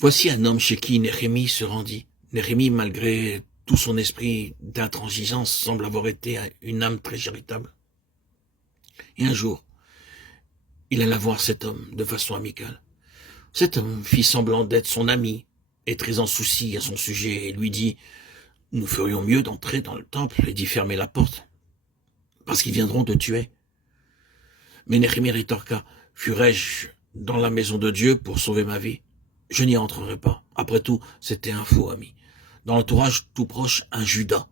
Voici un homme chez qui Néhémie se rendit. Néhémie, malgré tout son esprit d'intransigeance, semble avoir été une âme très charitable. Et un jour, il alla voir cet homme de façon amicale. Cet homme fit semblant d'être son ami, et très en souci à son sujet, et lui dit « Nous ferions mieux d'entrer dans le temple et d'y fermer la porte, parce qu'ils viendront te tuer. » Mais Néhémie rétorqua « Fuirais-je dans la maison de Dieu pour sauver ma vie? Je n'y entrerai pas. Après tout, c'était un faux ami. Dans l'entourage tout proche, un Judas.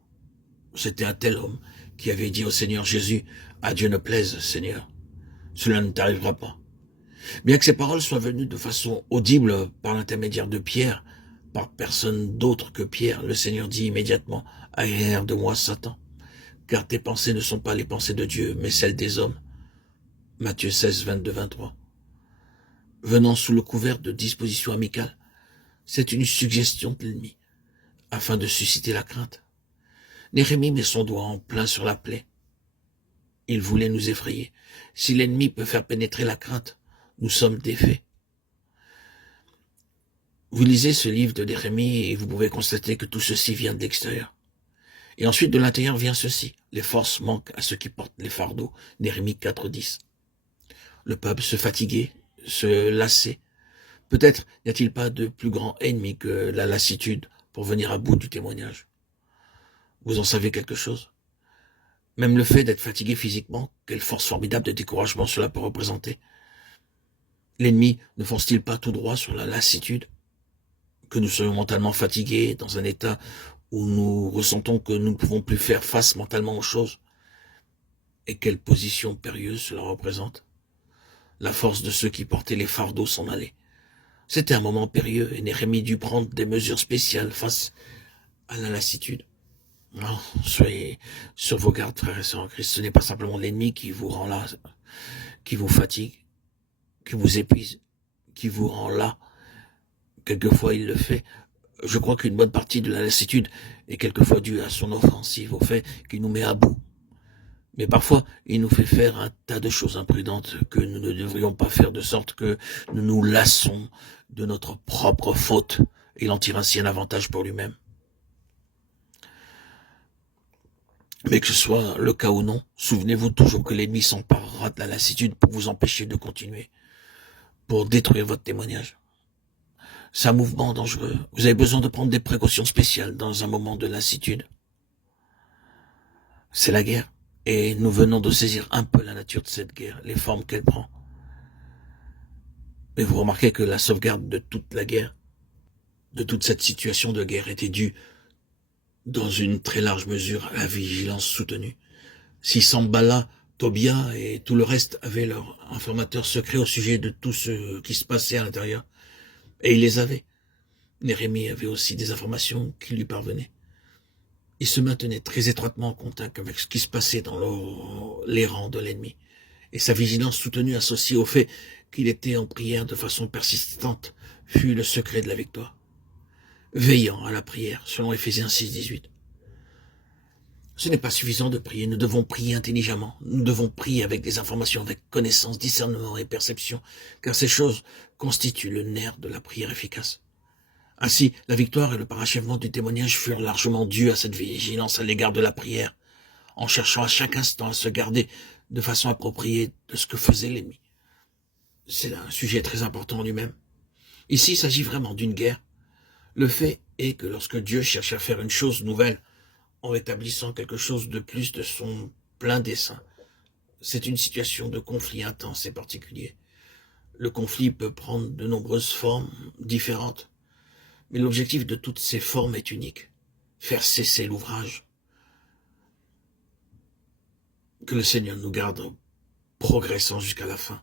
C'était un tel homme qui avait dit au Seigneur Jésus « À Dieu ne plaise, Seigneur. Cela ne t'arrivera pas. » Bien que ces paroles soient venues de façon audible par l'intermédiaire de Pierre, par personne d'autre que Pierre, le Seigneur dit immédiatement « Arrière de moi, Satan, car tes pensées ne sont pas les pensées de Dieu, mais celles des hommes. » Matthieu 16, 22-23. Venant sous le couvert de dispositions amicales, c'est une suggestion de l'ennemi, afin de susciter la crainte. Néhémie met son doigt en plein sur la plaie. Il voulait nous effrayer. Si l'ennemi peut faire pénétrer la crainte, nous sommes défaits. Vous lisez ce livre de Néhémie et vous pouvez constater que tout ceci vient de l'extérieur. Et ensuite de l'intérieur vient ceci. Les forces manquent à ceux qui portent les fardeaux. Néhémie 4.10. Le peuple se fatiguait, se lassait. Peut-être n'y a-t-il pas de plus grand ennemi que la lassitude pour venir à bout du témoignage. Vous en savez quelque chose? Même le fait d'être fatigué physiquement, quelle force formidable de découragement cela peut représenter. L'ennemi ne fonce-t-il pas tout droit sur la lassitude? Que nous soyons mentalement fatigués, dans un état où nous ressentons que nous ne pouvons plus faire face mentalement aux choses. Et quelle position périlleuse cela représente. La force de ceux qui portaient les fardeaux s'en allait. C'était un moment périlleux et Néhémie dut prendre des mesures spéciales face à la lassitude. Non, soyez sur vos gardes, frères et sœurs en Christ. Ce n'est pas simplement l'ennemi qui vous rend là, qui vous fatigue, qui vous épuise, qui vous rend là. Quelquefois, il le fait. Je crois qu'une bonne partie de la lassitude est quelquefois due à son offensive, au fait qu'il nous met à bout. Mais parfois, il nous fait faire un tas de choses imprudentes que nous ne devrions pas faire, de sorte que nous nous lassons de notre propre faute, et il en tire ainsi un avantage pour lui-même. Mais que ce soit le cas ou non, souvenez-vous toujours que l'ennemi s'emparera de la lassitude pour vous empêcher de continuer, pour détruire votre témoignage. C'est un mouvement dangereux. Vous avez besoin de prendre des précautions spéciales dans un moment de lassitude. C'est la guerre. Et nous venons de saisir un peu la nature de cette guerre, les formes qu'elle prend. Mais vous remarquez que la sauvegarde de toute la guerre, de toute cette situation de guerre, était due dans une très large mesure à la vigilance soutenue. Si Sambala, Tobia et tout le reste avaient leur informateur secret au sujet de tout ce qui se passait à l'intérieur, et ils les avaient, Néhémie avait aussi des informations qui lui parvenaient. Il se maintenait très étroitement en contact avec ce qui se passait dans les rangs de l'ennemi. Et sa vigilance soutenue associée au fait qu'il était en prière de façon persistante fut le secret de la victoire. Veillant à la prière, selon Éphésiens 6.18. Ce n'est pas suffisant de prier, nous devons prier intelligemment. Nous devons prier avec des informations, avec connaissance, discernement et perception, car ces choses constituent le nerf de la prière efficace. Ainsi, la victoire et le parachèvement du témoignage furent largement dus à cette vigilance à l'égard de la prière, en cherchant à chaque instant à se garder de façon appropriée de ce que faisait l'ennemi. C'est un sujet très important en lui-même. Ici, il s'agit vraiment d'une guerre. Le fait est que lorsque Dieu cherche à faire une chose nouvelle, en rétablissant quelque chose de plus de son plein dessein, c'est une situation de conflit intense et particulier. Le conflit peut prendre de nombreuses formes différentes. Mais l'objectif de toutes ces formes est unique. Faire cesser l'ouvrage. Que le Seigneur nous garde progressant jusqu'à la fin.